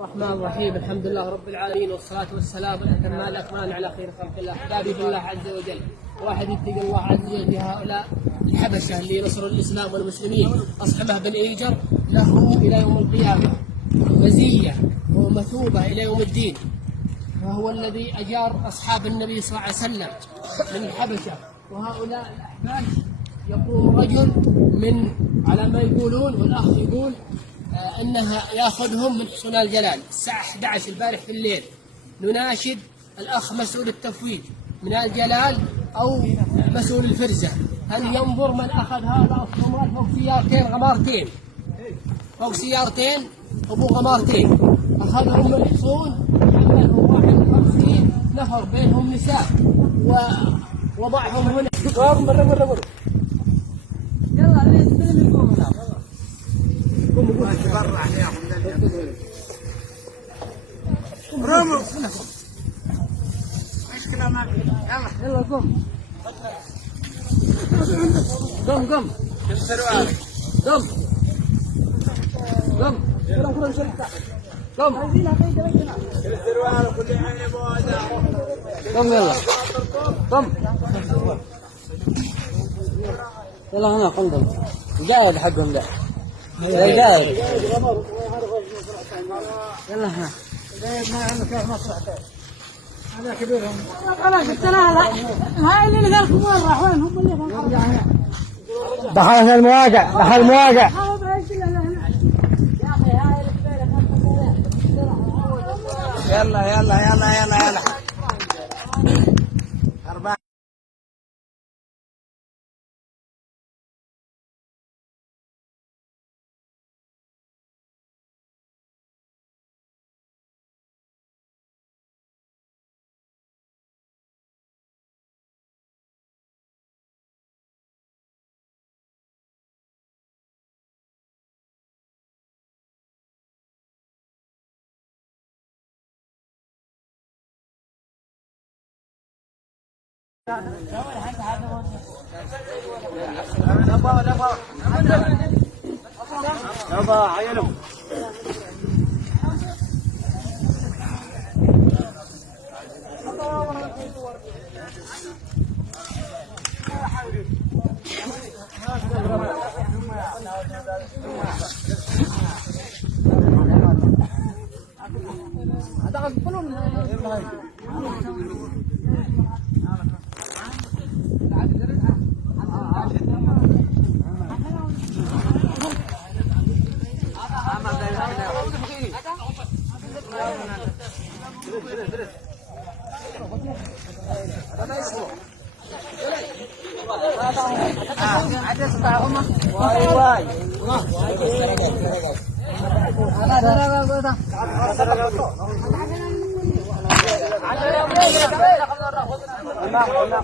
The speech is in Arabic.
الرحمن الرحيم. الحمد لله رب العالمين، والصلاة والسلام الأتمان الأكملان على خير خلق الله. أحبابي بالله عز وجل، واحد يتقي الله عز وجل بهؤلاء الحبشة اللي نصروا الإسلام والمسلمين، أصحابه بن إيجر، له إلى يوم القيامة مزية ومثوبة إلى يوم الدين. وهو الذي أجار أصحاب النبي صلى الله عليه وسلم من الحبشة. وهؤلاء الأحباش يقوم رجل من على ما يقولون، والأخ يقول أنها يأخذهم من حصول الجلال الساعة 11 البارح في الليل. نناشد الأخ مسؤول التفويج من الجلال أو مسؤول الفرزة، هل ينظر من أخذ هذا الصومال فوق سيارتين غمارتين، فوق سيارتين أبو غمارتين، أخذهم من الحصون، حملهم 51 نفر بينهم نساء ووضعهم هنا. يلا اللي يستلم يقوم هنا. رموا مشكلة ما في. يلا قم قم قم قم قم قم قم يلا قم يلا هنا قم جاهد حقهم ده جاهد. يلا هنا هذا كبيرهم. أنا قلت لها هاي اللي قالكم وين راح، وين هم اللي دخل المواقع، دخل المواقع. يلا يلا يلا يلا يلا. أربعة. يابا عينهم.